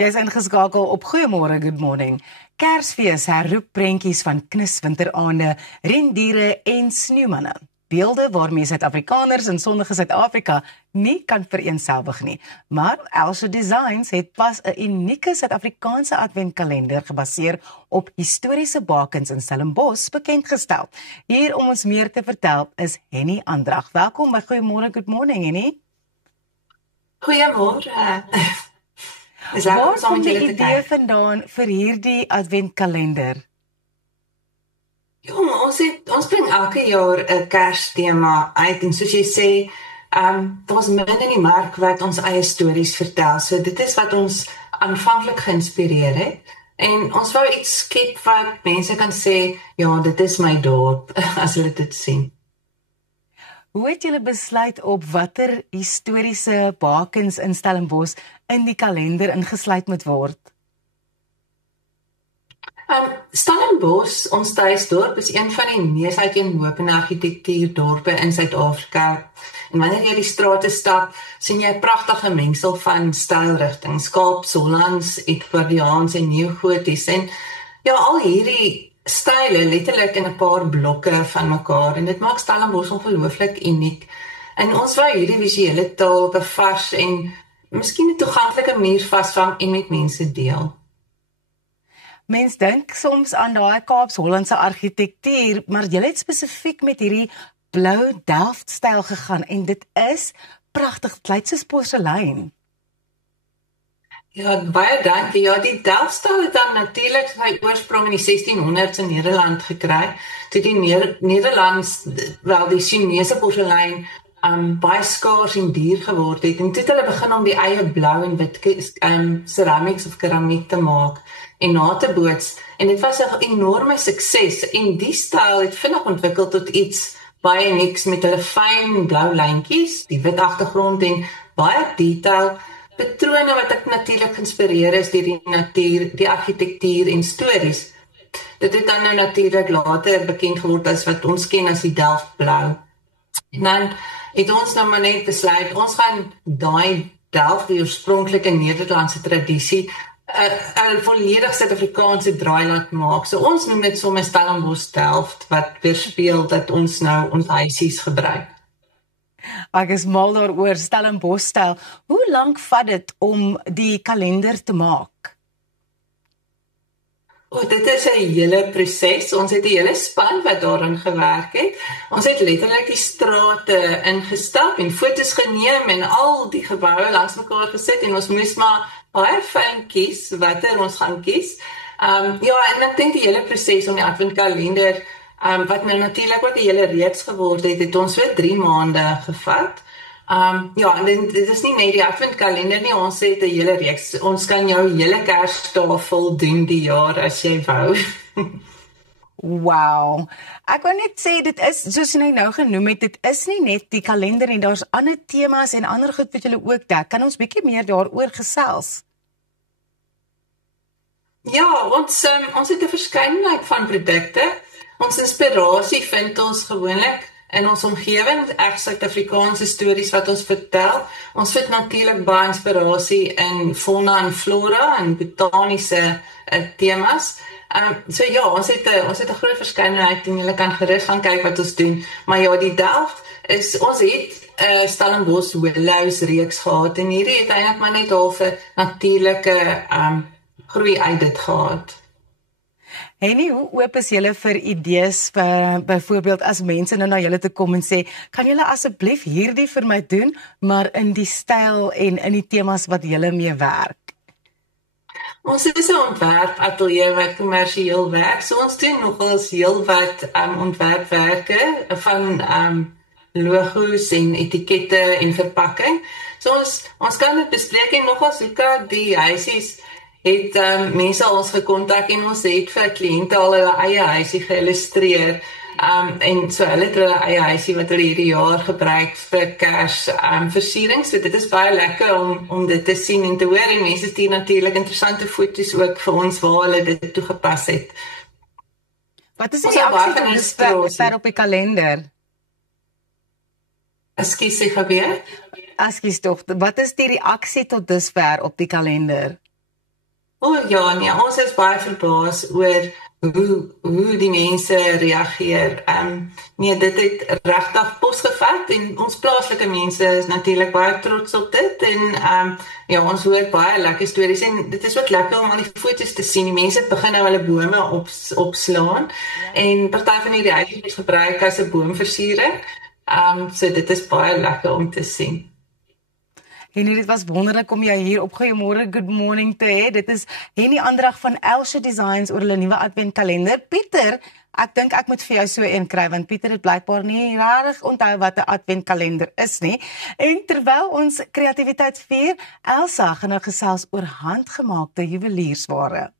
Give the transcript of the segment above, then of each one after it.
Jy is ingeskakel op Goeiemôre, Good Morning. Kersfees herroep prentjies van knuswinteraande, rendiere en sneeumanne. Beelde waarmee Suid-Afrikaners in sonnige Suid-Afrika nie kan vereenselwig nie. Maar Elsje Designs het pas 'n unieke Suid-Afrikaanse adventkalender gebaseer op historiese bakens in Stellenbosch bekendgestel. Hier om ons meer te vertel is Henny Andrag. Welkom by Goeiemôre, Good Morning, Henny. Goeiemôre. Waar kom die idee vandaan vir hierdie adventkalender? Ja, ons bring elke jaar 'n Kerstema uit en soos jy sê, daar's min in die mark wat ons eie stories vertel. So dit is wat ons aanvanklik geïnspireer het. En ons wou iets skep wat mense kan sê, ja, dit is my dorp as hulle dit sien. Hoe het julle besluit op watter historiese bakens in Stellenbosch in die kalender ingesluit moet word? Stellenbosch, ons tuisdorp, is een van die mees uiteenlopende argitektuurdorpe in Suid-Afrika. En wanneer jy die strate stap, sien jy 'n pragtige mengsel van stylrigtings, Kaaps, Hollands, Edwardiaans en Neogoties. En ja, al hierdie style letterlik in 'n paar blokke van mekaar en dit maak Stellenbosch ongelooflik uniek. En ons wou hierdie visuele taal op 'n vars en miskien 'n toeganklike manier vasvang en met mense deel. Mens dink soms aan daai Kaaps-Hollandse argitektuur, maar jy het spesifiek met hierdie blou Delft-styl gegaan en dit is pragtig, dit lyk soos porselein. Ja, baie dankie. Ja, die Delft-styl het dan natuurlik sy oorsprong in die 1600s in Nederland gekry. Toe die die Chinese porselein baie skaars en duur geword het. En toe het hulle begin om die eie blou en wit ceramics of keramiek te maak en na te boots. En dit was 'n enorme sukses. En die styl het vinnig ontwikkel tot iets baie niks met hulle fyn blou lyntjies, die wit agtergrond en baie detail. Patrone wat ek natuurlik geïnspireer is deur die natuur, die argitektuur en stories. Dit het dan nou natuurlik later bekend geword as wat ons ken as die Delftblou. En dan het ons nou maar net besluit, ons gaan daai Delft, die oorspronklike Nederlandse tradisie, 'n volledig Suid-Afrikaanse draai laat maak. So ons noem dit sommer Stellenbosch Delft, wat weerspieël dat ons nou ons huisies gebruik. Ek is mal daaroor, Stellenbosch-styl. Hoe lank vat dit om die kalender te maak? Dit is 'n hele proses. Ons het 'n hele span wat daaraan gewerk het. Ons het letterlik die strate ingestap en foto's geneem en al die geboue langs mekaar gesit en ons moes maar baie fyn kies watter ons gaan kies. Ja, en ek dink die hele proses om die adventkalender wat nou natuurlik ook 'n hele reeks geword het, het ons so 3 maande gevat. Ja, en dit is nie net die adventkalender nie, ons het 'n hele reeks. Ons kan jou hele Kerstafel doen die jaar as jy wou. Wow. Ek wil net sê, dit is, soos jy nou genoem het, dit is nie net die kalender en daar's ander temas en ander goed wat julle ook dek. Kan ons bietjie meer daaroor gesels? Ja, ons het 'n verskeidenheid van produkte. Ons inspirasie vind ons gewoonlik in ons omgewing, reg Suid-Afrikaanse stories wat ons vertel. Ons vind natuurlik baie inspirasie in fauna en flora en botaniese temas. So ja, ons het 'n groot verskeidenheid en julle kan gerus gaan kyk wat ons doen. Maar ja, die Delft is, ons het Stellenbosch Willows reeks gehad en hierdie het eintlik maar net half 'n natuurlike groei uit dit gehad. Henny, hoe oop is julle vir idees, byvoorbeeld as mense nou na julle te kom en sê, kan julle asseblief hierdie vir my doen, maar in die styl en in die temas wat julle mee werk? Ons is 'n ontwerpatelier wat kommersieel werk, so ons doen nogals heel wat ontwerpwerke van logos en etikette en verpakking. So ons kan dit bespreek en nogals die huisies het mense al ons gekontak en ons het vir kliënte al hulle eie huisie geïllustreer. En so hulle het hulle eie huisie wat hulle hierdie jaar gebruik vir Kersversiering. So dit is baie lekker om dit te sien en te hoor. En mense stuur natuurlik interessante foto's ook vir ons waar hulle dit toegepas het. Wat is die reaksie van op die kalender? Ekskuus, sê gebeur? Ekskuus tog, wat is die reaksie tot dusver op die kalender? Ja, nee, ons is baie verbaas oor hoe die mense reageer. Nee, dit het regtig posgevat en ons plaaslike mense is natuurlik baie trots op dit en ja, ons hoor baie lekker stories en dit is ook lekker om al die foto's te sien. Die mense begin nou hulle bome opslaan en party van hierdie huise word gebruik as 'n boomversiering. So dit is baie lekker om te sien. Henny, dit was wonderlik om jou hier op Goeiemôre Good Morning te hê. Dit is Henny Andrag van Elsje Designs oor hulle nuwe adventkalender. Pieter, ek dink ek moet vir jou so een kry, want Pieter het blykbaar nie regtig onthou wat 'n adventkalender is nie. En terwyl ons kreatiwiteit vier, Elsa gaan nou gesels oor handgemaakte juweliersware.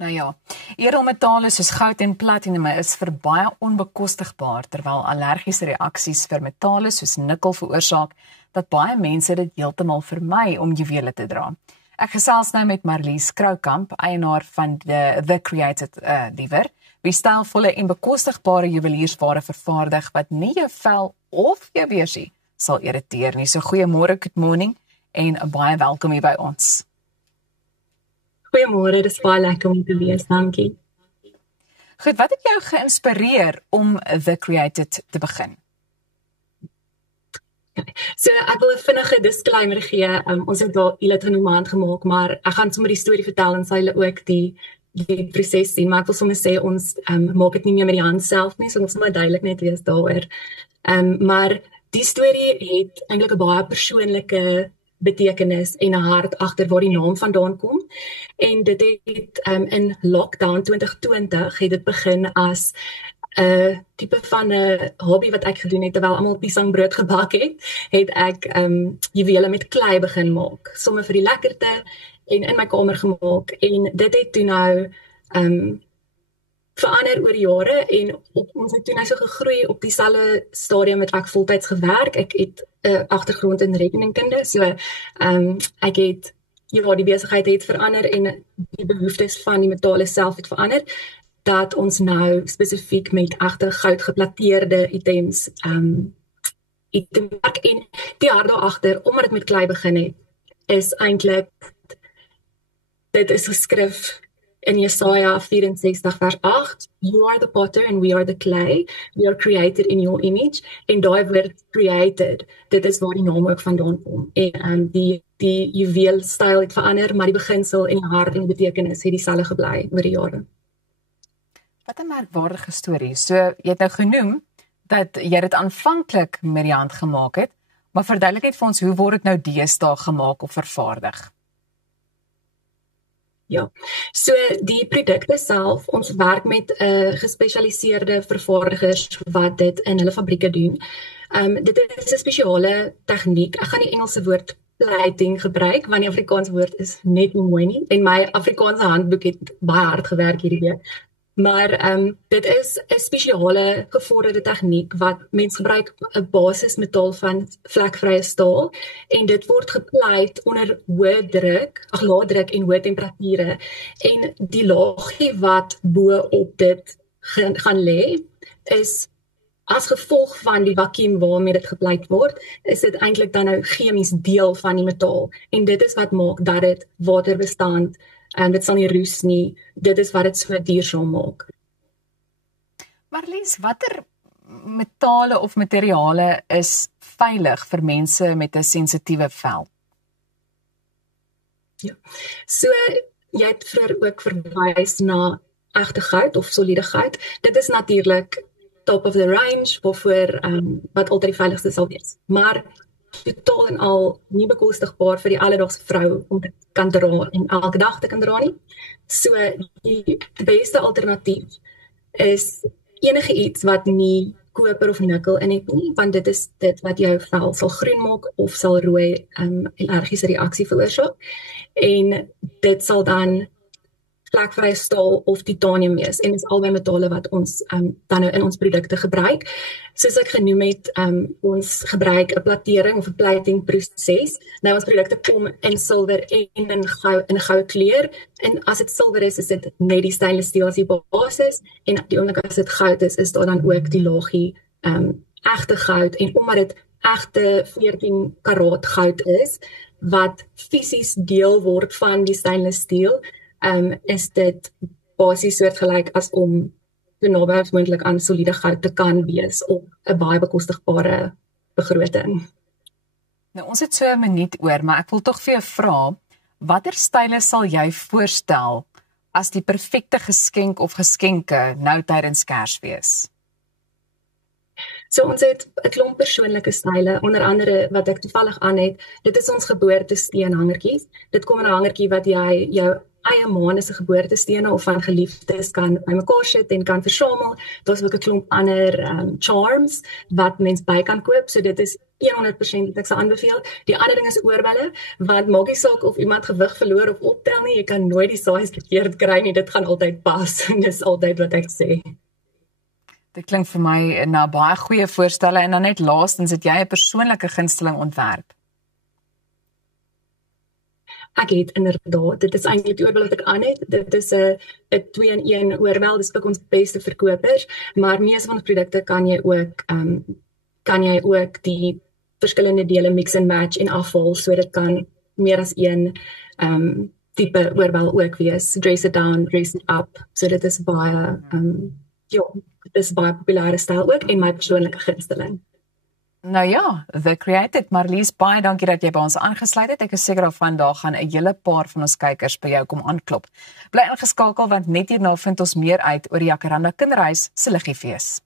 Nou ja, edelmetale soos goud en platinum is vir baie onbekostigbaar, terwyl allergiese reaksies vir metale soos nikkel veroorsaak dat baie mense dit heeltemal vermy om juwele te dra. Ek gesels nou met Marlies Kroukamp, eienaar van The Created wie stylvolle en bekostigbare juweliersware vervaardig wat nie jou vel of jou beursie sal irriteer nie. So goeiemôre, good morning en baie welkom hier by ons. Goeiemôre, dis baie lekker om te wees, dankie. Goed, wat het jou geïnspireer om The Created te begin? So ek wil 'n vinnige disclaimer gee. Ons het daar Ilet genoem handgemaak, maar ek gaan sommer die storie vertel en sy hulle ook die proses sien. Maar ek wil sommer sê ons maak dit nie meer met die hand self nie, so ons moet duidelik net wees daaroor. Maar die storie het eintlik 'n baie persoonlike betekenis en 'n hart agter waar die naam vandaan kom. En dit het in lockdown 2020 het dit begin as 'n tipe van 'n hobby wat ek gedoen het terwyl almal piesangbrood gebak het ek juwele met klei begin maak, sommer vir die lekkerte en in my kamer gemaak en dit het toe nou verander oor jare en ons het toe nou so gegroei op dieselfde stadium met ek voltyds gewerk. Ek het 'n agtergrond in rekeningkunde, so ek het die besigheid het verander en die behoeftes van die metale self het verander, dat ons nou spesifiek met egte goud geplateerde items werk en die hart daar agter, omdat dit met klei begin het, is eintlik dit is geskrif in Jesaja 64 vers 8, You are the potter and we are the clay, we are created in your image, en daai woord created, dit is waar die naam ook vandaan kom, en die juweelstyl het verander, maar die beginsel en die hart en die betekenis het dieselfde gebly oor die jare. Wat 'n merkwaardige storie. So, jy het nou genoem dat jy dit aanvanklik met die hand gemaak het, maar verduidelik net vir ons, hoe word dit nou deesdae gemaak of vervaardig? Ja, so die produkte self, ons werk met gespesialiseerde vervaardigers wat dit in hulle fabrieke doen. Dit is 'n spesiale tegniek. Ek gaan die Engelse woord plating gebruik, want die Afrikaanse woord is net nie mooi nie. En my Afrikaanse handboek het baie hard gewerk hierdie week. Maar dit is 'n spesiale gevorderde tegniek wat mens gebruik 'n basismetaal van vlekvrye staal en dit word gepleit onder hoë druk, lae druk en hoë temperature en die laagie wat bo op dit gaan lê is as gevolg van die vakuum waarmee dit gepleit word, is dit eintlik dan nou chemies deel van die metaal en dit is wat maak dat dit waterbestand en dit sal nie roes nie, dit is wat dit so duursaam maak. Marlies, watter metale of materiale is veilig vir mense met 'n sensitiewe vel? Ja, so jy het vroeër ook verwys na egte goud of soliede goud. Dit is natuurlik top of the range voor wat altyd die veiligste sal wees. Maar totaal en al nie bekostigbaar vir die alledaagse vrou om te kan dra en elke dag te kan dra nie. So die beste alternatief is enige iets wat nie koper of nikkel in het nie, want dit is dit wat jou vel sal groen maak of sal rooi allergiese reaksie veroorsaak. En dit sal dan vlekvrye staal of titanium wees en dis albei metale wat ons dan nou in ons produkte gebruik. Soos ek genoem het, ons gebruik 'n platering of 'n plating proses. Nou ons produkte kom in silwer en in goue kleur en as dit silwer is dit net die stainless steel as die basis en die oomblik as dit goud is daar dan ook die laagie egte goud en omdat dit egte 14 karaat goud is, wat fisies deel word van die stainless steel, is dit basies soortgelyk as om so naby as moontlik aan soliede goud te kan wees op 'n baie bekostigbare begroting. Nou ons het so 'n minuut oor, maar ek wil tog vir jou vra, watter style sal jy voorstel as die perfekte geskenk of geskenke nou tydens Kersfees? So ons het 'n klomp persoonlike style, onder andere wat ek toevallig aan het, dit is ons geboortesteen hangertjies. Dit kom in 'n hangertjie wat jy jou eie maande se geboortestene of van geliefdes kan bymekaar sit en kan versamel. Daar's ook 'n klomp ander charms wat mens by kan koop, so dit is 100% wat ek sal aanbeveel. Die ander ding is oorbelle, want maak nie saak of iemand gewig verloor of optel nie, jy kan nooit die size verkeerd kry nie, dit gaan altyd pas. Dis altyd wat ek sê. Dit klink vir my na baie goeie voorstelle en dan net laastens het jy 'n persoonlike gunsteling ontwerp. Ek het inderdaad, dit is eintlik die oorbel wat ek aan het. Dit is 'n 2-in-1 oorbel, dis ook ons beste verkopers, maar meeste van die produkte kan jy ook die verskillende dele mix and match en afval, so dit kan meer as een tipe oorbel ook wees. Dress it down, dress it up. So dit is baie dit is baie populêre styl ook en my persoonlike gunsteling. Nou ja, The Created. Marlies, baie dankie dat jy by ons aangesluit het. Ek is seker daarvan daar gaan 'n hele paar van ons kykers by jou kom aanklop. Bly ingeskakel want net hierna vind ons meer uit oor die Jacaranda Kinderhuis se liggefees.